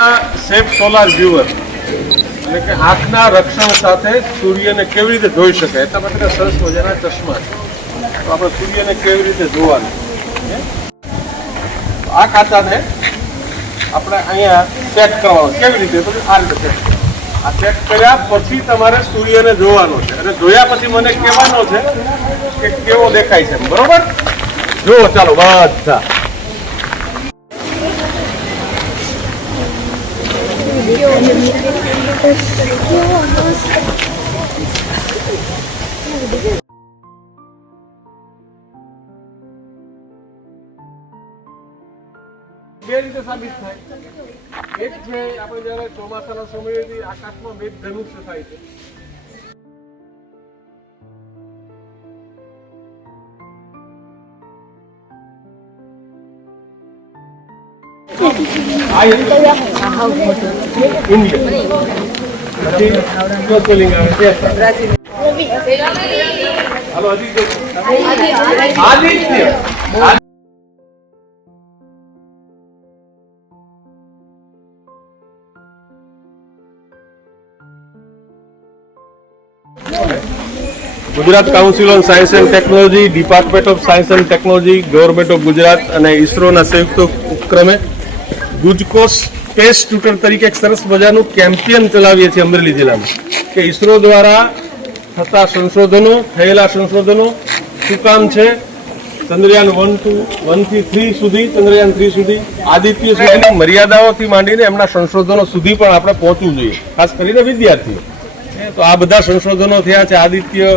Safe solar viewer એટલે કે આંખના રક્ષણ સાથે સૂર્યને કેવી રીતે જોઈ શકાય એટલા માટે સરસ મજાના ચશ્મા છે. તો આપણે સૂર્યને કેવી રીતે જોવાનું, આ કાચાને આપણે અહીંયા સેટ કરવાનો. કેવી રીતે? તો આ રીતે સેટ કરવાનો. આ સેટ કર્યા પછી તમારે સૂર્યને જોવાનો છે અને જોયા પછી મને કહેવાનો છે કે કેવો દેખાય છે. બરોબર? જુઓ, ચાલો બધા. બે રીતે સાબિત થાય. એક છે આપણે જયારે ચોમાસાના સમયે આકાશમાં મેઘ ધનુષ્ય થાય છે. Gujarat council on science and technology, department of science and technology, government of Gujarat અને ઇસરોના સંયુક્ત ઉપક્રમે ગુજકોસ સ્પેસ ટ્યુટર તરીકે એક સરસ મજાનું કેમ્પેન ચલાવીએ છીએ અમરેલી જિલ્લામાં કે ઇસરો દ્વારા થતા સંશોધનો, થયેલા સંશોધનો શું કામ છે, ચંદ્રયાન 1 થી 3 સુધી, ચંદ્રયાન 3 સુધી, આદિત્ય સુધીની મર્યાદાઓથી માંડીને એમના સંશોધનો સુધી પણ આપણે પહોંચવું જોઈએ, ખાસ કરીને વિદ્યાર્થીઓ. તો આ બધા સંશોધનો થયા છે. આદિત્ય